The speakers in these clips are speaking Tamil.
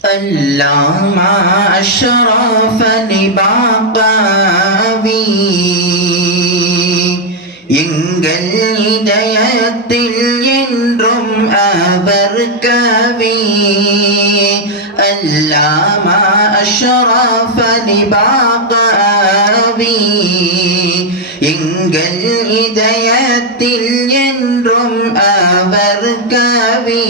وتعالى وبركاته اللهم أشرف لبعقابي எங்கள் இதயத்தில் என்றும் அவர் கவி அல்லாமா அஷ்ரஃப் லிபாகவி எங்கள் இதயத்தில் என்றும் அவர் கவி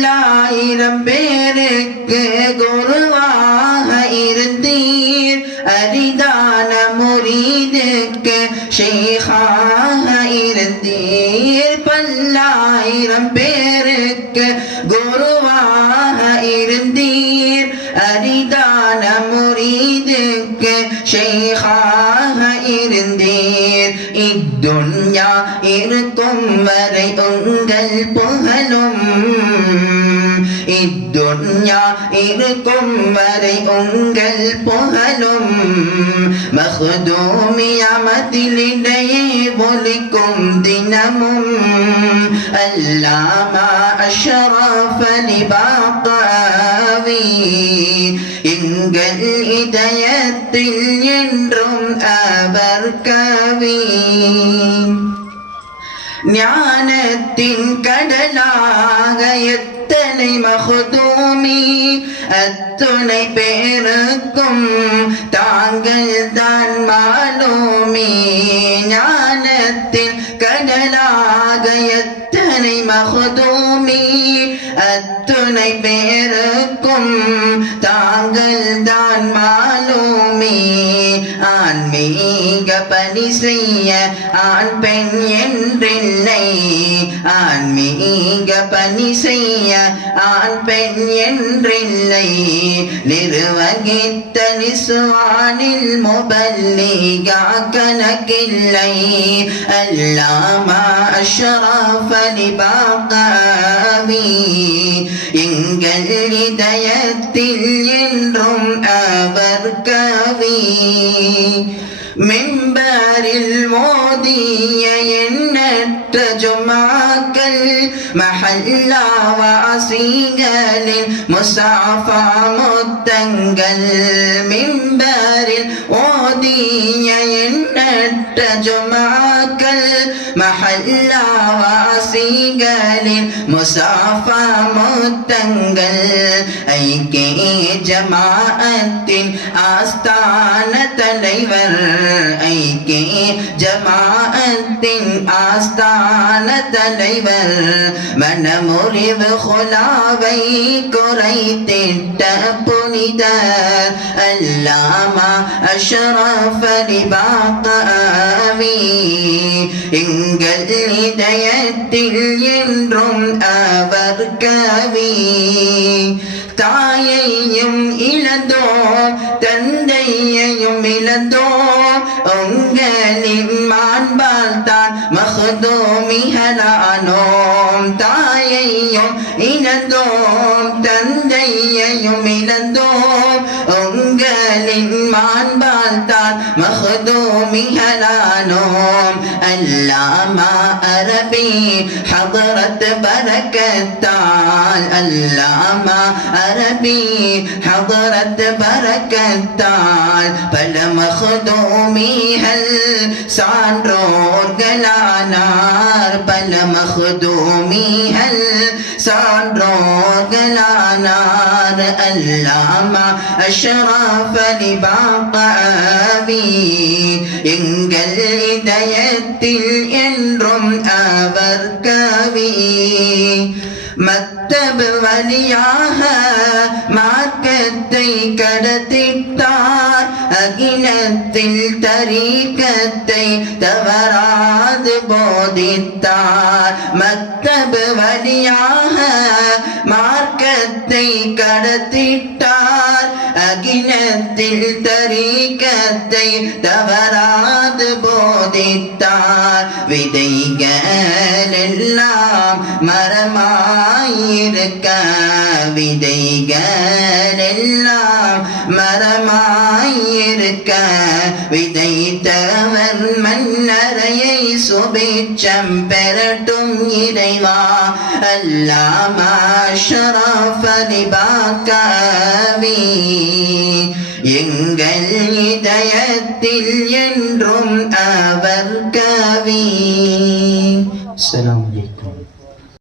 பல்லாயிரம் பேருக்கு குருவாக இருந்தீர். அரிதான முரீதுக்கு ஷேகாக இருந்தீர். பல்லாயிரம் பேருக்கு குருவாக இருந்தீர். அரிதான முரீதுக்கு ஷேகாக இருந்தீர். இத்துன்யா இருக்கும் வரை உங்கள் புகழும் இத்துன்யா இருக்கும் வரை உங்கள் புகழும் மஹதூமியமத்திலிடையே ஒலிக்கும் தினமும் அல்லாமா அஷ்ரஃப் லிபாகவி எங்கள் இதயத்தில் என்றும் அவர் கவி ஞானத்தின் கடலாக எத்தனை மகுதூமி அத்துணை பேருக்கும் தாங்கள் தான் மாலூமி. ஞானத்தின் கடலாக எத்தனை மகுதூமி அத்துணை பேருக்கும் தாங்கள் தான் மாலூமி ஆன்மீக பணி செய்ய ஆண் பெண் என்றென்னை. ஆன்மீக பணி செய்ய ஆண் பெண் என்றென்னை. நிர்வகித்த நிசுவானில் முபல்லிகா கணக்கில்லை அல்லாமா அஷ்ரஃப் பாக்காவி எங்கள் இதயத்தில் என்றும் அவர் கவி மெம்பரில் மோதிய எண்ணற்ற ஜுமாக்கள் மஹல்லா வாசிகளின் முசாஃபா முத்தங்கள் மிம்பரில் ஓதிய எண்ணற்ற ஜுமாக்கள் மஹல்லா வாசிகளின் முசாஃபா முத்தங்கள் ஐக்கிய ஜமாஅத்தின் ஆஸ்தான தலைவர் ஐக்கிய ஜமாஅத்தின் ஆஸ்தான தலைவர் மனமுறிவு குலாவை குறைத்திட்ட புனிதர் அல்லாமா அஷ்ரஃப் லிபாகவி எங்கள் இதயத்தில் என்றும் அவர் கவி தாயையும் இழந்தோ தந்தையையும் இழந்தோ உங்களின் மாண்பால் தான் மகதோமிகளானோம். தாயையும் இழந்தோம் தந்தையையும் இழந்தோம். مخدومها نوم اللامة عربي حضرت بركة تال اللامة عربي حضرت بركة تال بل مخدومي هل سعن رور نار بل مخدومي هل سعن رور அல்லாமா அஷ்ரஃப் லிபாகவி எங்கள் இதயத்தில் என்றும் அவர் கவி மத்தபு வழியாக மார்க்கத்தை கடத்திட்டார் அகிலத்தில் தரீக்கத்தை தவறாது போதித்தார். மத்தபு வழியாக மார்க்கத்தை கடத்திட்டார். அகிலத்தில் தரீக்கத்தை தவறாது போதித்தார். விதைகள் மரமாயிருக்க விதைகள் எல்லாம் மரமாயிருக்க விதைத்தவர் மன்னரையை சுபேச்சம் பெறட்டும் இறைவா. அல்லாமா ஷரஃபலி பாக்காவி எங்கள் இதயத்தில் என்றும் அவர் கவி. சலாம்